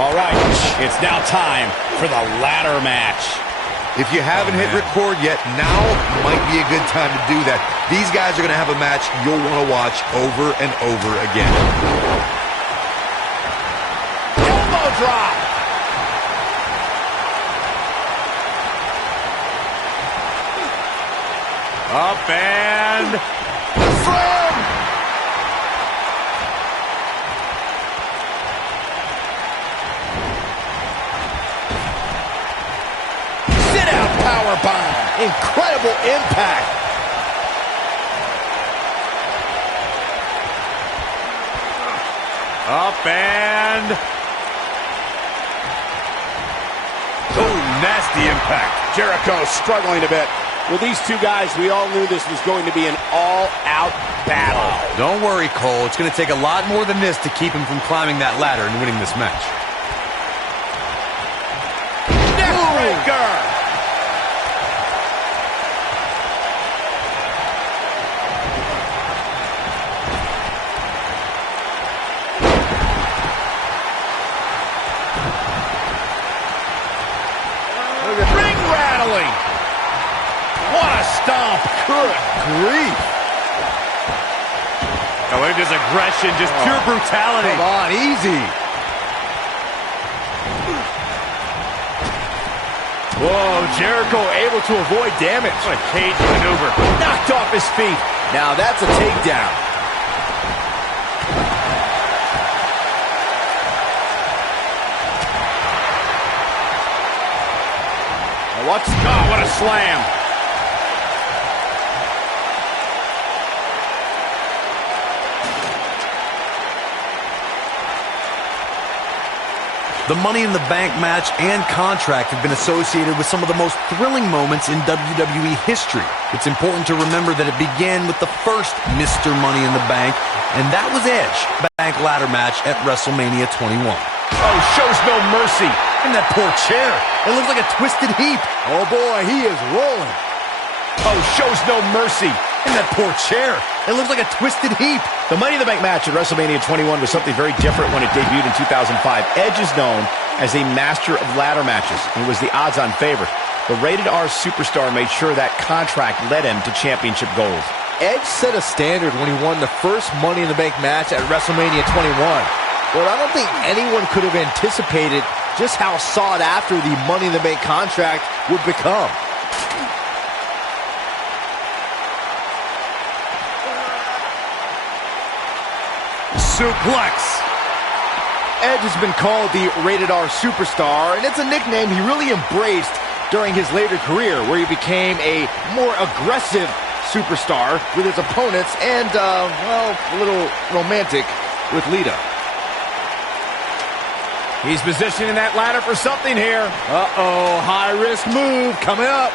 All right, it's now time for the ladder match. If you haven't hit record yet, now might be a good time to do that. These guys are going to have a match you'll want to watch over and over again. Elbow drop. Up and from. Powerbomb. Incredible impact. Up and... oh, nasty impact. Jericho struggling a bit. With these two guys, we all knew this was going to be an all-out battle. Don't worry, Cole. It's going to take a lot more than this to keep him from climbing that ladder and winning this match. Neckbreaker. What a stomp. Good grief. Oh, look at this aggression, just pure brutality. Come on, easy. Whoa, Jericho able to avoid damage. What a cage maneuver. Knocked off his feet. Now that's a takedown. What a slam. The Money in the Bank match and contract have been associated with some of the most thrilling moments in WWE history. It's important to remember that it began with the first Mr. Money in the Bank, and that was Edge, Bank ladder match at WrestleMania 21. Oh, shows no mercy. And that poor chair. It looks like a twisted heap. Oh, boy, he is rolling. Oh, shows no mercy. And that poor chair. It looks like a twisted heap. The Money in the Bank match at WrestleMania 21 was something very different when it debuted in 2005. Edge is known as a master of ladder matches. He was the odds-on favorite. The Rated R Superstar made sure that contract led him to championship goals. Edge set a standard when he won the first Money in the Bank match at WrestleMania 21. But I don't think anyone could have anticipated just how sought after the Money in the Bank contract would become. Suplex. Edge has been called the Rated R Superstar, and it's a nickname he really embraced during his later career, where he became a more aggressive superstar with his opponents and, well, a little romantic with Lita. He's positioning that ladder for something here. Uh-oh, high-risk move coming up.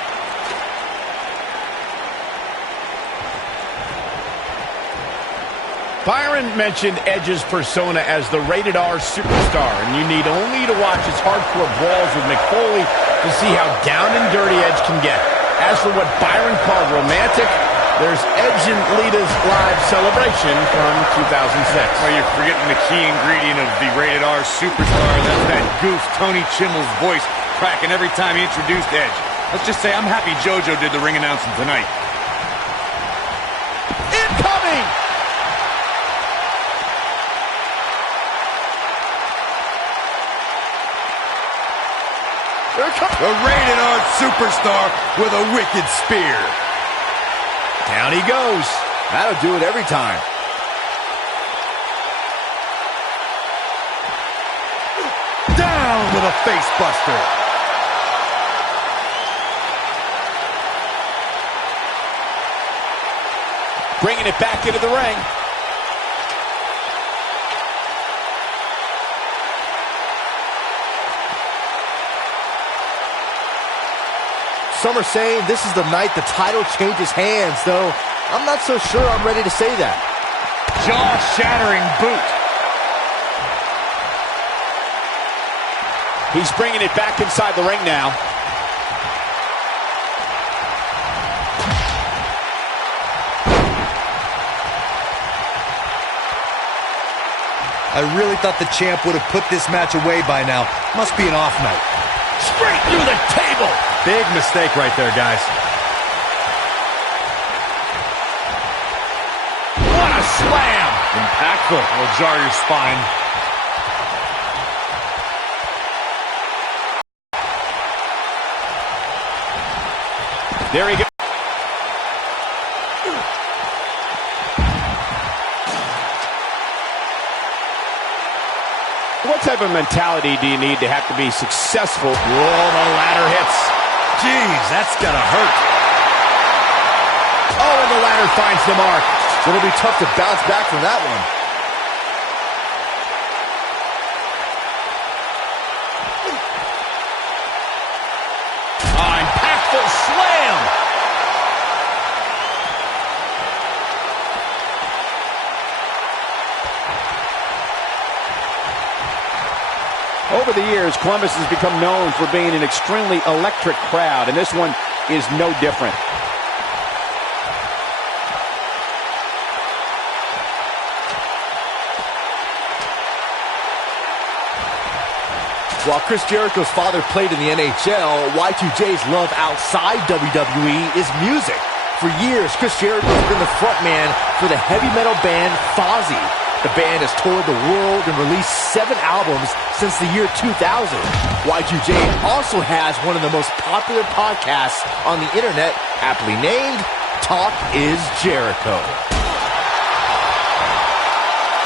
Byron mentioned Edge's persona as the Rated R Superstar, and you need only to watch his hardcore brawls with Mick Foley to see how down and dirty Edge can get. As for what Byron called romantic, there's Edge and Lita's live celebration from 2006. Well, you're forgetting the key ingredient of the Rated R Superstar. That's that goof Tony Chimmel's voice cracking every time he introduced Edge. Let's just say I'm happy JoJo did the ring announcing tonight. Incoming! The Rated R Superstar with a wicked spear. Down he goes. That'll do it every time. Down with a face buster. Bringing it back into the ring. Some are saying this is the night the title changes hands, though I'm not so sure I'm ready to say that. Jaw-shattering boot. He's bringing it back inside the ring now. I really thought the champ would have put this match away by now. Must be an off night. Straight through the table. Big mistake right there, guys. What a slam. Impactful. Will jar your spine. There he goes. What type of mentality do you need to have to be successful? Whoa, the ladder hits. Jeez, that's gotta hurt. Oh, and the ladder finds the mark. It'll be tough to bounce back from that one. Impactful slam. Over the years, Columbus has become known for being an extremely electric crowd, and this one is no different. While Chris Jericho's father played in the NHL, Y2J's love outside WWE is music. For years, Chris Jericho has been the frontman for the heavy metal band Fozzy. The band has toured the world and released 7 albums since the year 2000. Y2J also has one of the most popular podcasts on the internet, aptly named Talk is Jericho.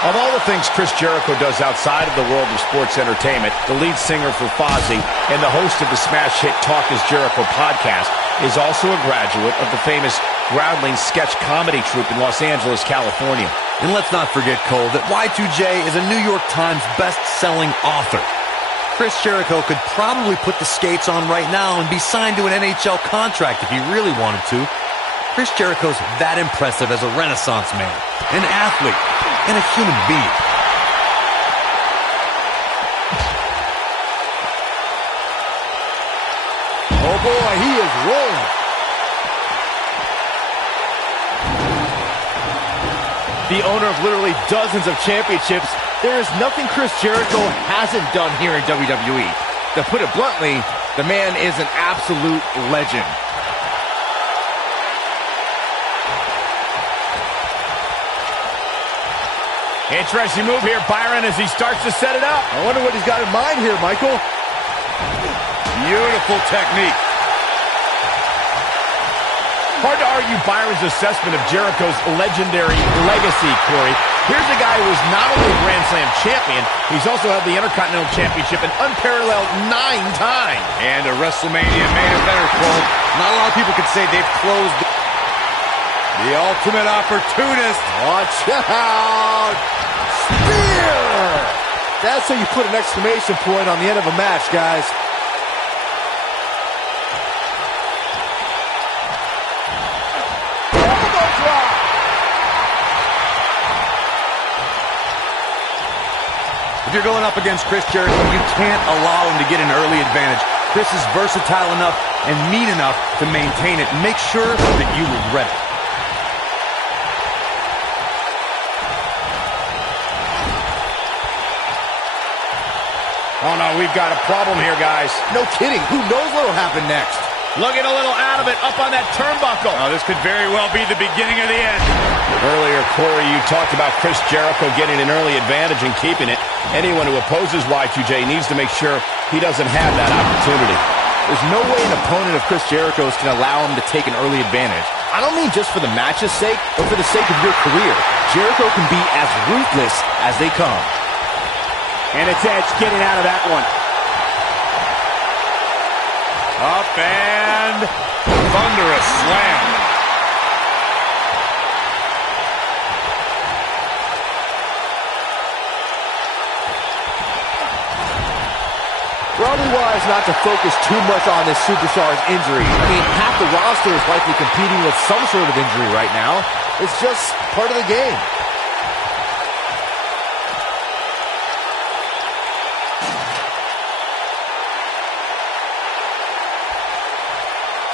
Of all the things Chris Jericho does outside of the world of sports entertainment, the lead singer for Fozzy and the host of the smash hit Talk is Jericho podcast is also a graduate of the famous Groundling sketch comedy troupe in Los Angeles, California. And let's not forget, Cole, that Y2J is a New York Times best-selling author. Chris Jericho could probably put the skates on right now and be signed to an NHL contract if he really wanted to. Chris Jericho's that impressive as a Renaissance man, an athlete, and a human being. Oh boy, he is rolling. The owner of literally dozens of championships, there is nothing Chris Jericho hasn't done here in WWE. To put it bluntly, the man is an absolute legend. Interesting move here, Byron, as he starts to set it up. I wonder what he's got in mind here, Michael. Beautiful technique. Hard to argue Byron's assessment of Jericho's legendary legacy, Corey. Here's a guy who is not only a Grand Slam champion, he's also held the Intercontinental Championship an unparalleled 9 times. And a WrestleMania main eventer, Cole. Not a lot of people could say they've closed the ultimate opportunist. Watch out! Spear! That's how you put an exclamation point on the end of a match, guys. If you're going up against Chris Jericho, you can't allow him to get an early advantage. Chris is versatile enough and mean enough to maintain it. Make sure that you regret it. Oh, no, we've got a problem here, guys. No kidding. Who knows what will happen next? Looking a little out of it, up on that turnbuckle. Oh, this could very well be the beginning of the end. Earlier, Corey, you talked about Chris Jericho getting an early advantage and keeping it. Anyone who opposes Y2J needs to make sure he doesn't have that opportunity. There's no way an opponent of Chris Jericho's can allow him to take an early advantage. I don't mean just for the match's sake, but for the sake of your career. Jericho can be as ruthless as they come. And it's Edge getting out of that one. Up and thunderous slam. Probably wise not to focus too much on this superstar's injury. I mean, half the roster is likely competing with some sort of injury right now. It's just part of the game.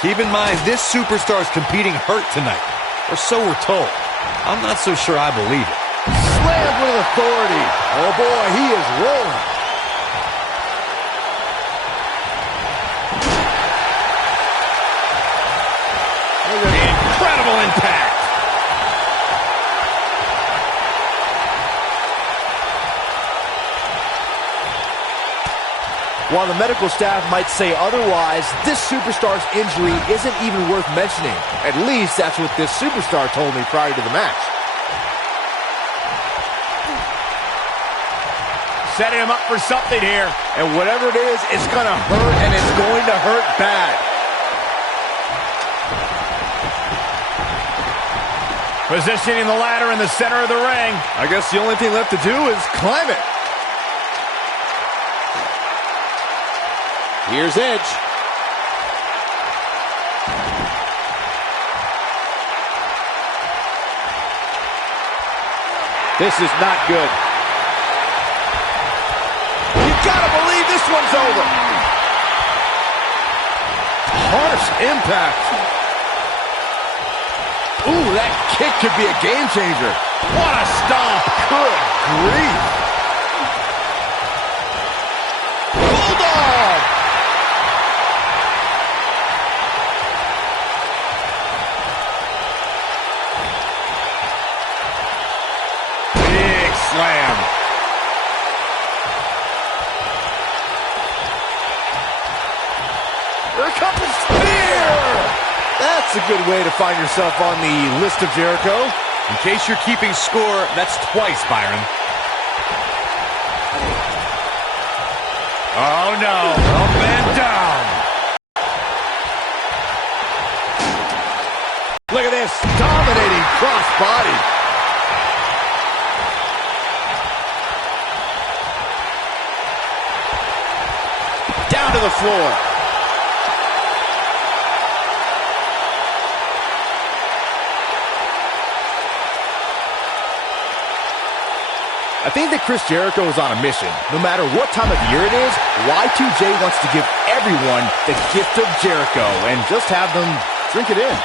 Keep in mind, this superstar's competing hurt tonight. Or so we're told. I'm not so sure I believe it. Slammed with authority. Oh boy, he is rolling. Incredible impact. While the medical staff might say otherwise, this superstar's injury isn't even worth mentioning. At least that's what this superstar told me prior to the match. Setting him up for something here. And whatever it is, it's going to hurt, and it's going to hurt bad. Positioning the ladder in the center of the ring. I guess the only thing left to do is climb it. Here's Edge. This is not good. You've got to believe this one's over. Harsh impact. Ooh, that kick could be a game changer. What a stomp. Good grief. Bulldog. Big slam. Here comes the spear. That's a good way to find yourself on the list of Jericho. In case you're keeping score, that's twice, Byron. Oh no, up and down. Look at this, dominating crossbody. Down to the floor. I think that Chris Jericho is on a mission. No matter what time of year it is, Y2J wants to give everyone the gift of Jericho and just have them drink it in.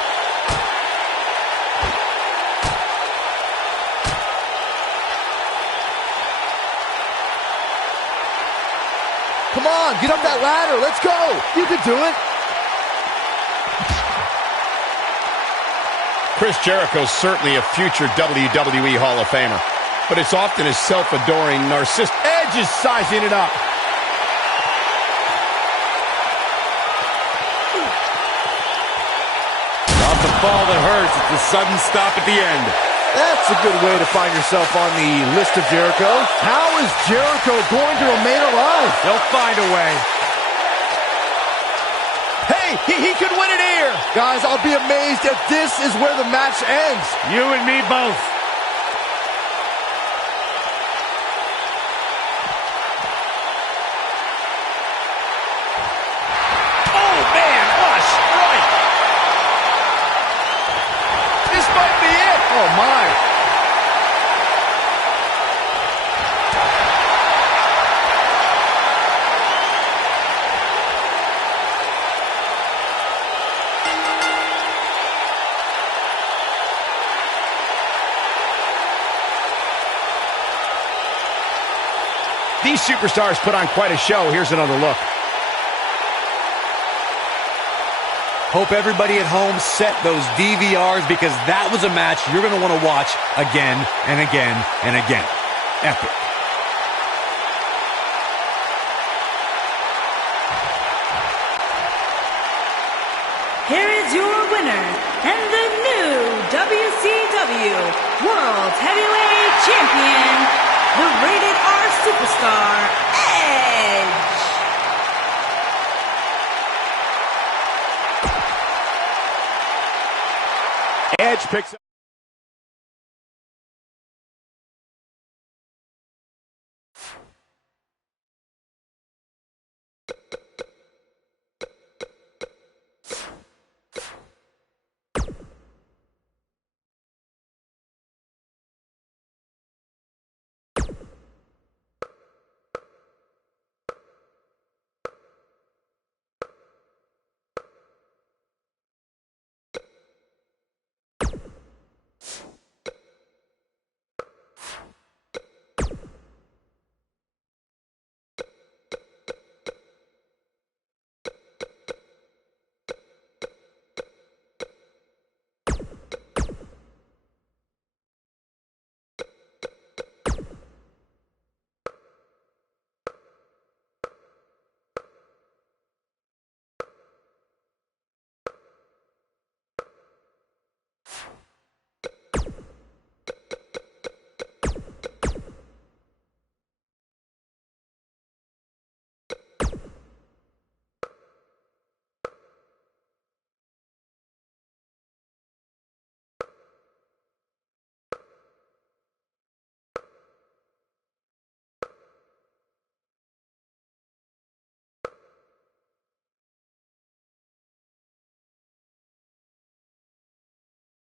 Come on, get up that ladder. Let's go. You can do it. Chris Jericho's certainly a future WWE Hall of Famer, but it's often his self-adoring narcissist. Edge is sizing it up. Not the fall that hurts, it's the sudden stop at the end. That's a good way to find yourself on the list of Jericho. How is Jericho going to remain alive? They'll find a way. Hey, he could win it here. Guys, I'll be amazed if this is where the match ends. You and me both. Oh, man, what a strike. This might be it. Oh, my. These superstars put on quite a show. Here's another look. Hope everybody at home set those DVRs, because that was a match you're going to want to watch again and again and again. Epic. Here is your winner and the new WCW World Heavyweight Champion, the Rated R Superstar, Edge. Edge picks up.